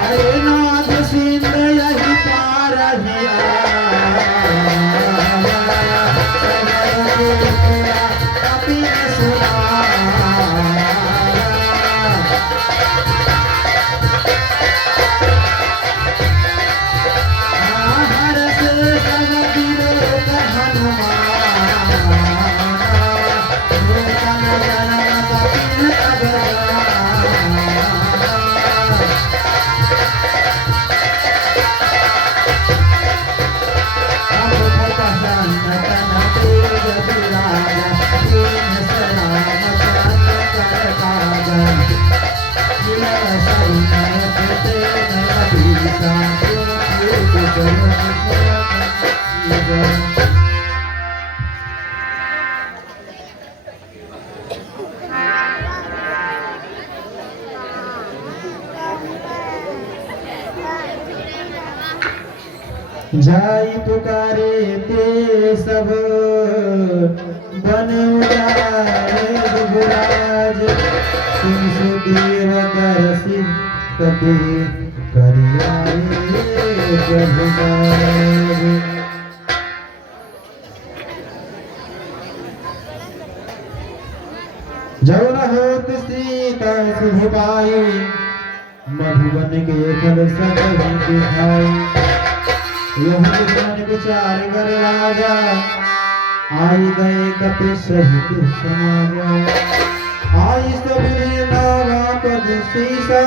अरे नाथ सिंध यही पारहिया कपि सुना जाई पुकारे ते सब बन उजारे गुराज सुन सुधीर करसी कपि करियाए प्रभुराज। जौन होत सीता सुध पाई मधुबन के फल सब दिखाई यह मन विचार कर राजा आई गए कपि सहित समाजा आई सब नावा पद सीसा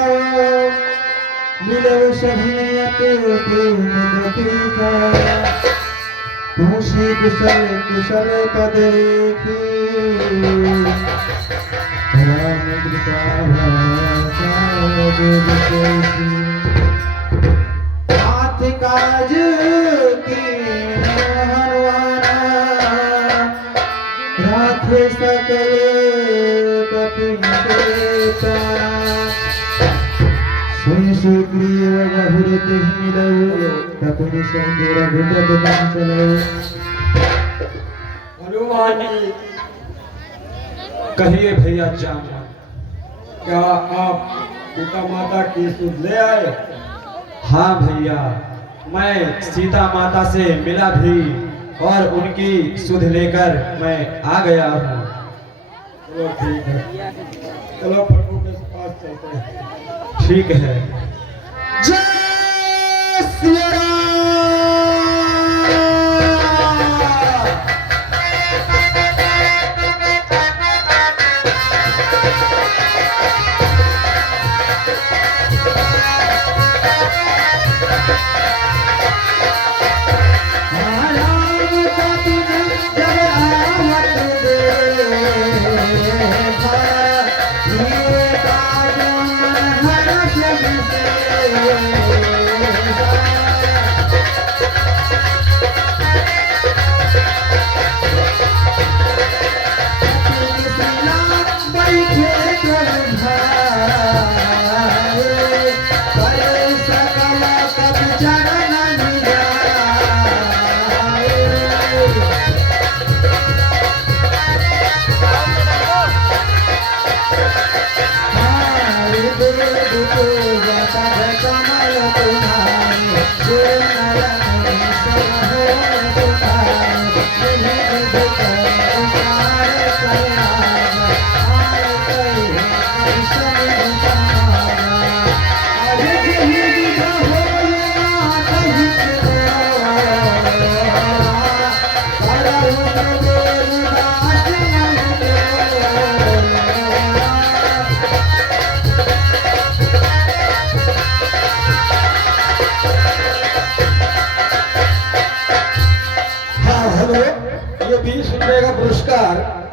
मिलव सभी अतुका तुषी कुशल कुशल पद राम कृपा हाथ काज की हरवाना राखे सकल कपि देता सुन सुग्रीव बहुर तिहि मिलऊ कपि संग रघुपति चलो। हनुमान जी कहिए भैया जान क्या आप पिता माता की सुध ले आए? हाँ भैया मैं सीता माता से मिला भी और उनकी सुध लेकर मैं आ गया हूँ। चलो ठीक है, चलो प्रभु के पास चलते हैं। ठीक है। जय श्री राम।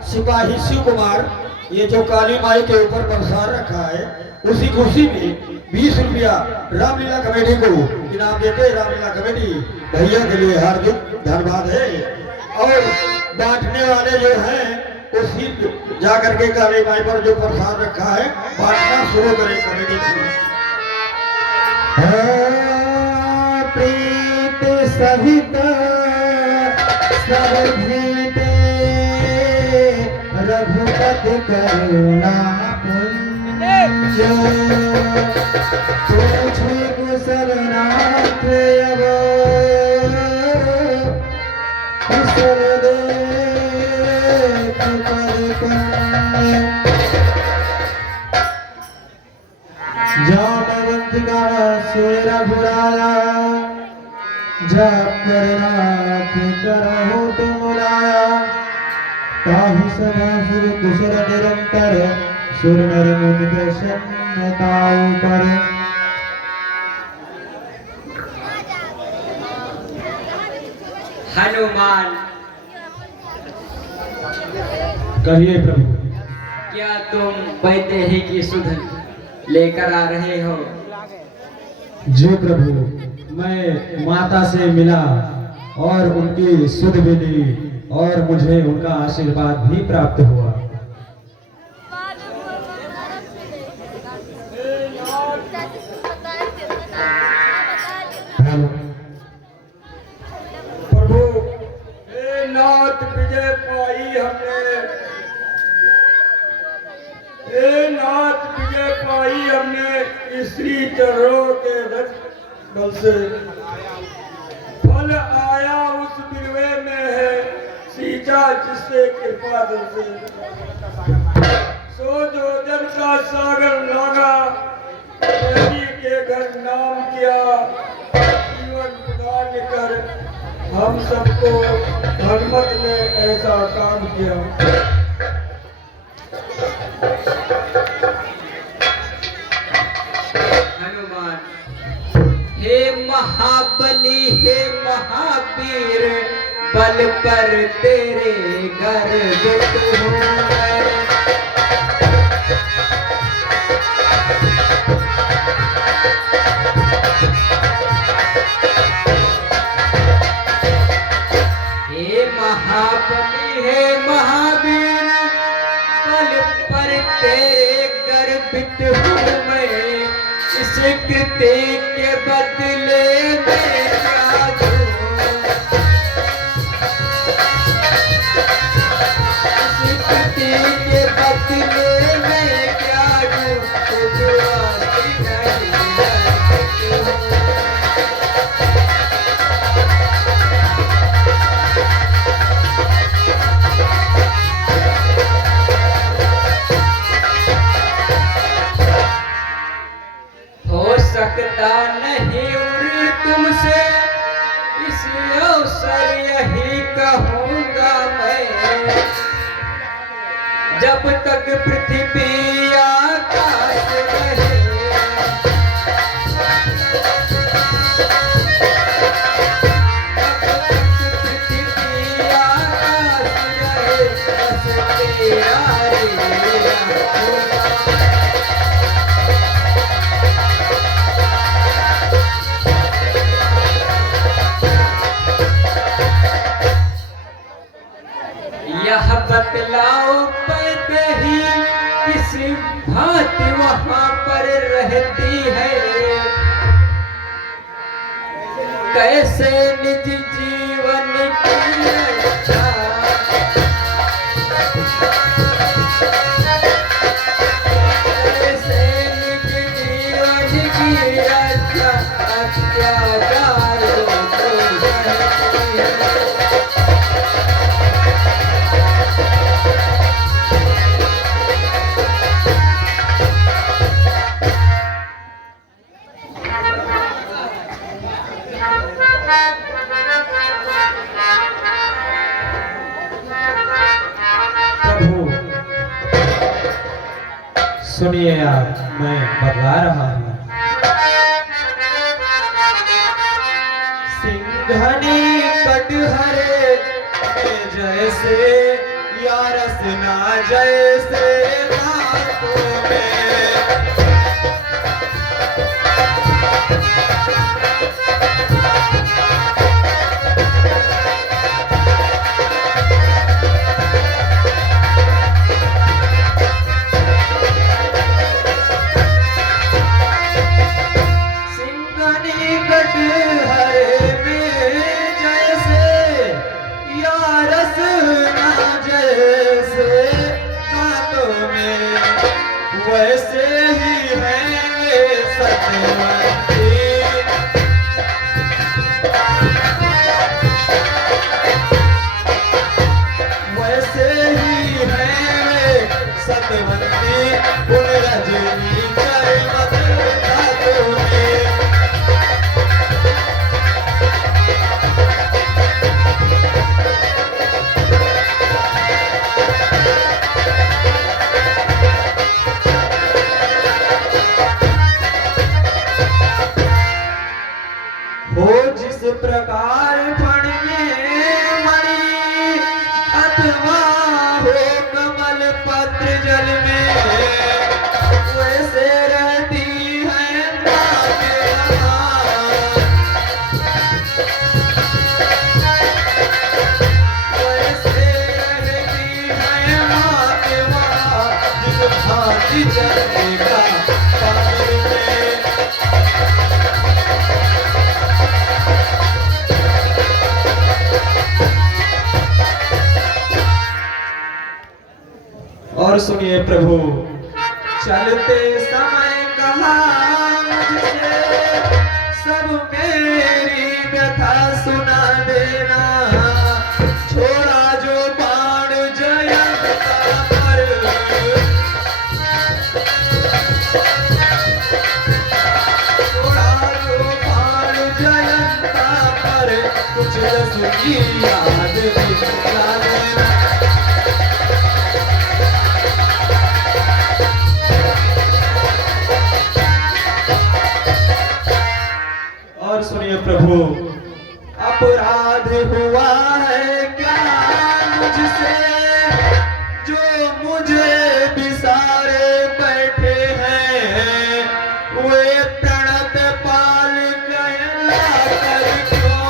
सिपाही शिव कुमार ये जो काली माई के ऊपर बरसार रखा है उसी खुशी में 20 रुपया रामलीला कमेटी को इनाम देते। रामलीला कमेटी भैया के लिए हार्दिक धन्यवाद है। और बांटने वाले जो हैं उसी जाकर के काली माई पर जो प्रसाद रखा है बांटना शुरू करें कमेटी से। प्रीत सहित सब भेंटे रघुपति करुणा पुंज तुझे कुशल नाथ अब कुशल देख कर जामवंत का शेर बुलाया जब करनाथ करहु तुम लाया ताहि सदा शिव कुशल निरंतर सुर नर मुनि प्रसन्नताओ पर। हनुमान, कहिए प्रभु। क्या तुम वैदेही सुध लेकर आ रहे हो? जी प्रभु, मैं माता से मिला और उनकी सुध भी ली और मुझे उनका आशीर्वाद भी प्राप्त हुआ। प्रभु हे नाथ विजय पाई हमने, हे नाथ विजय पाई हमने श्री चरणों के रथ बल से। फल आया उस बिरवे में है सींचा जिससे कृपा दल से। सो जो जन का सागर लागा देवी के घर नाम किया, जीवन प्रदान कर हम सबको हनुमत ने ऐसा काम किया। हनुमान, हे महाबली हे महावीर, बल पर तेरे गर्वित हूँ मैं। हे महाबली हे महावीर, बल पर तेरे गर्वित हूँ मैं। इस कृत्य के बदले में क्या दूँ? इस कृत्य के बदले में क्या दूँ? तुझ आसी नहीं रखती हूँ। हो सकता नहीं उर तुमसे इस अवसर यही कहूँगा मैं। जब तक पृथ्वी आकाश रहे, जब तक पृथ्वी आकाश रहे, बस तेरा लीला होगा। यह बतलाओ वैदेही किस भांति वहां पर रहती है, कैसे निज जीवन की रक्षा, कैसे निज जीवन की रक्षा अत्याचारों को सहती है। प्रभु सुनिए, आप मैं बतला रहा हूँ। सिंघनी कटहरे में जैसे या रसना जैसे रातों में, सतवंती उन रजनी कर मत तूने। हो जिस प्रकार फण में मणि अथवा हो कमल पत्र जल में, वैसे रहती है माँ के वहाँ। वैसे रहती है माँ के वहाँ, जिस भांति चलने का पानी में। और सुनिए प्रभु, चलते समय कहा मुझसे सब मेरी व्यथा सुना देना। छोड़ा जो बाण जयंता पर, छोड़ा जो बाण जयंता पर, कुछ रस की याद दिला देना। और सुनिए प्रभु, अपराध हुआ है क्या मुझसे, जो मुझे बिसारे बैठे हैं। वे प्रणत पाल कहला कर क्यों,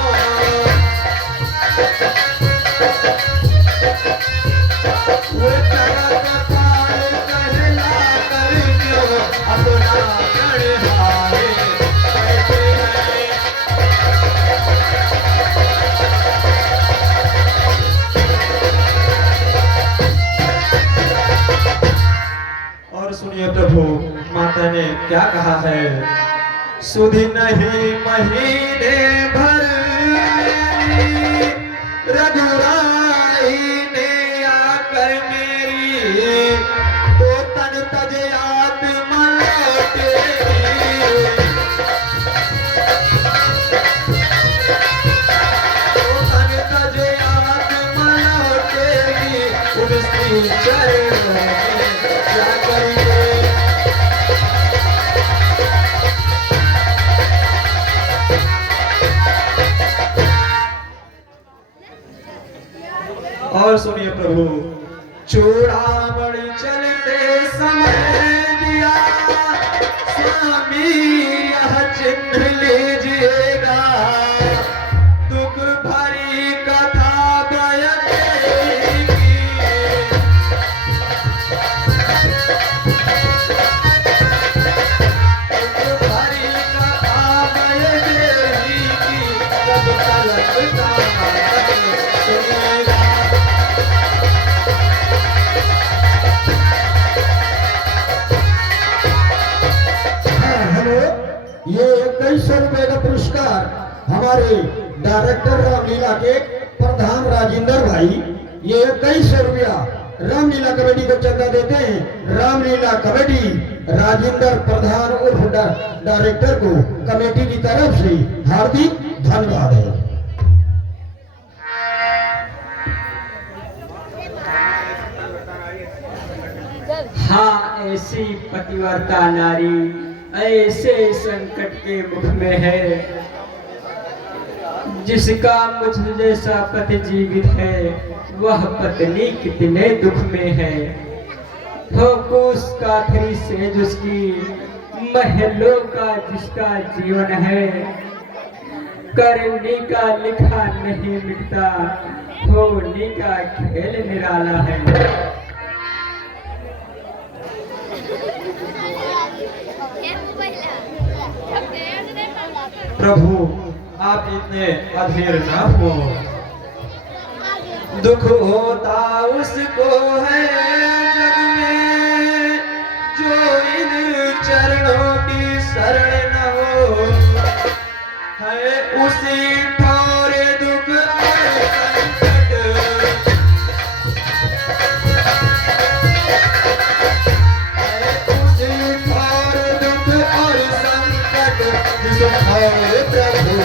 वे प्रणत पाल कहला कर क्यों, अपना गणहारे बैठे हैं। और सुनिए प्रभु, माता ने क्या कहा है। सुध नहीं महीने भर रघुराई ने आकर मेरी, तो तन तज आत्मा लौटेगी। तो तन तज आत्मा लौटेगी, उनकी चरणों में क्या करेंगे। और सुनिए प्रभु, चूड़ामणि चलते समय दिया स्वामी, यह चिन्ह लीजिएगा। दुख भरी कथा बयनेगी, दुख भरी कथा बयनेगी, तब तलक का सुनेगा। ये 2100 रुपए का पुरस्कार हमारे डायरेक्टर रामलीला के प्रधान राजेंद्र भाई, ये 2100 रुपया रामलीला कमेटी को चंदा देते हैं। रामलीला कमेटी राजेंद्र प्रधान उर्फ डायरेक्टर को कमेटी की तरफ से हार्दिक धन्यवाद है। हाँ, ऐसी पतिव्रता नारी ऐसे संकट के मुख में है, जिसका मुझ जैसा पति जीवित है, वह पत्नी कितने दुख में है। हो कुश काथरी से जिसकी महलों का जिसका जीवन है, करने का लिखा नहीं मिटता, होने का खेल निराला है। प्रभु आप इतने अधीर न हो। दुख होता उसको है जग में, जो इन चरणों की शरण न हो। है उसी ठौरे दुख और संकट, और प्रभु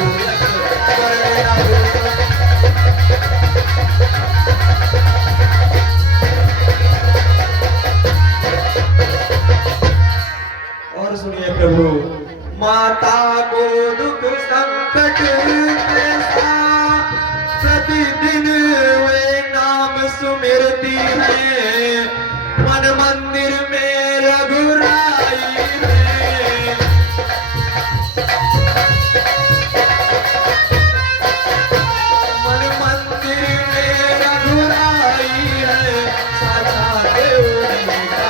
और सुनिए प्रभु, माता को दुख संकट पैसा प्रतिदिन वे नाम सुमिरती है, मन मंदिर में रघुराई है। मन मंदिर में रघुराई है, साचा देव का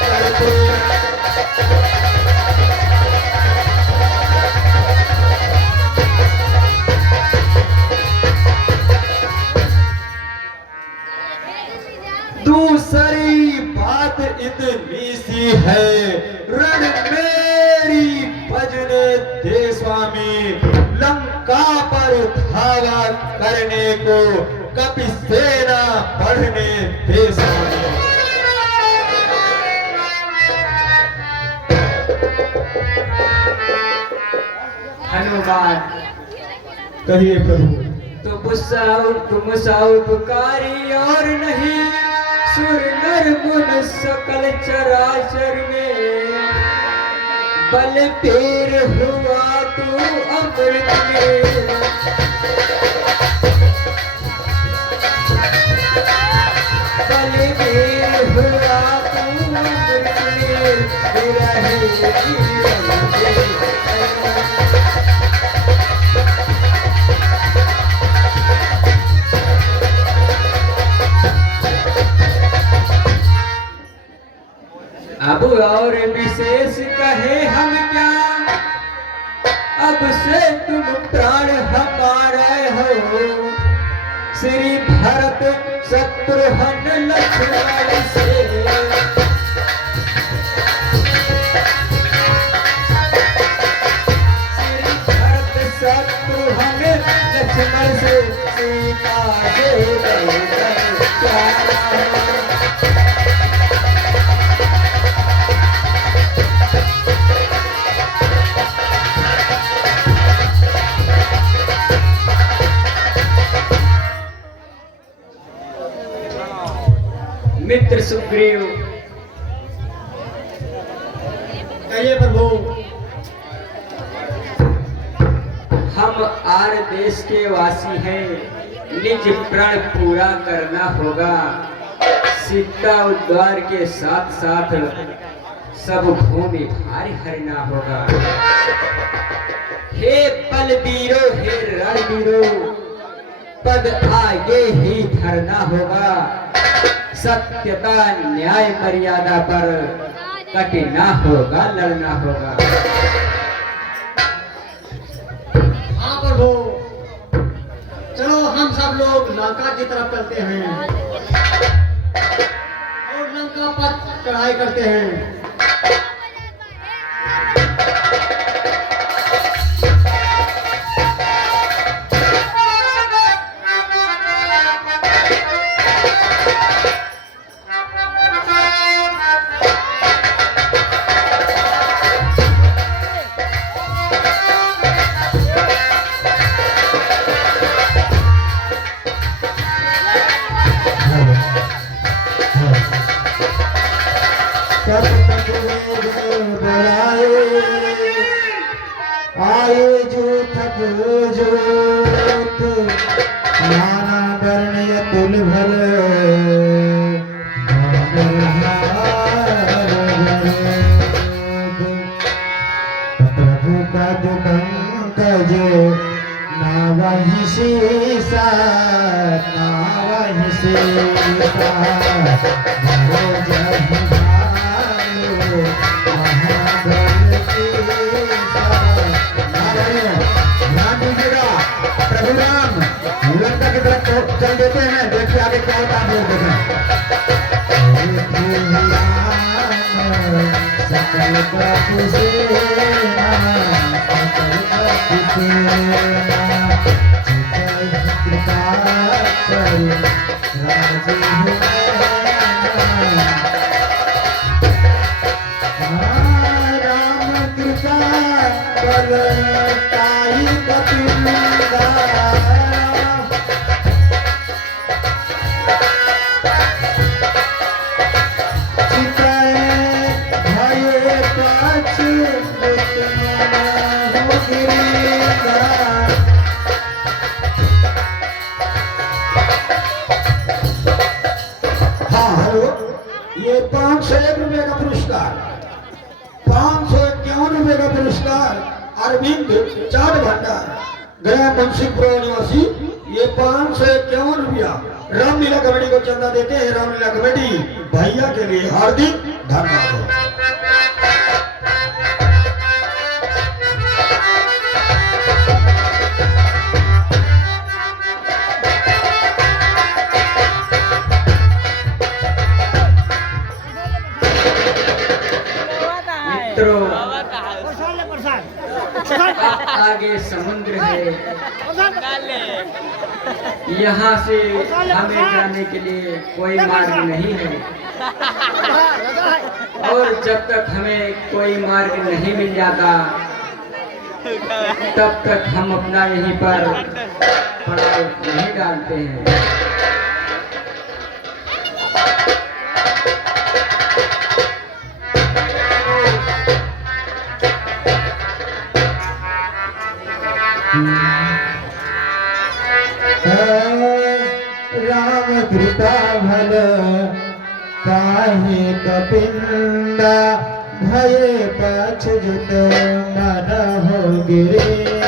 करते दूसरी बात इतनी सी है, रण मेरी भजने दे स्वामी, लंका पर धावा करने को कपि सेना बढ़ने दे स्वामी। हनुमान कहिए प्रभु। तुम उपकारी और नहीं, सुर नर मुन सकल चराचर में, बल पेर हुआ तू अमृत में। बल पेर हुआ तू अमृत में, रहे जीवन में। अब और विशेष कहे हम क्या, अब से तुम प्राण हमारे हो, श्री भरत शत्रुघ्न लक्ष्मण से। श्री भरत शत्रुघ्न लक्ष्मण से, सीता से मित्र सुग्रीव। कहिए प्रभु। हम आर देश के वासी हैं, निज प्रण पूरा करना होगा, सीता उद्धार के साथ साथ सब भूमि भारी हरना होगा। हे बलबीरो, हे रणवीरो, पद आगे ही धरना होगा, सत्यता न्याय मर्यादा पर कटना होगा, लड़ना होगा। हाँ प्रभु, चलो हम सब लोग लंका की तरफ चलते हैं और लंका पर चढ़ाई करते हैं। आए जो थक जोत, नाना वर्ण तुल भल, प्रभु पद पंकज नावहि शेषा, नावहि शेषा। प्रभु राम लंका की तरफ चल देते हैं, देखिए आगे क्या होता है। सकल प्रभु सेना, सकल प्रभु सेना, कृपा कर राजीव राम कृपा कर। कपिंदा हाँ हेलो, ये 501 रुपये का पुरस्कार, 551 रुपये का पुरस्कार अरविंद चाट भंडार ग्राम मुंशीपुर निवासी, ये 551 रुपया रामलीला कमेटी को चंदा देते हैं। रामलीला कमेटी भैया के लिए हार्दिक धन्यवाद। मित्रों, आगे समुद्र है, यहाँ से हमें जाने के लिए कोई मार्ग नहीं है, और जब तक हमें कोई मार्ग नहीं मिल जाता तब तक हम अपना यहीं पर पड़ाव नहीं डालते हैं। राम कृपा भल काहे कपिंदा भये पछ जुत मन हो गिरे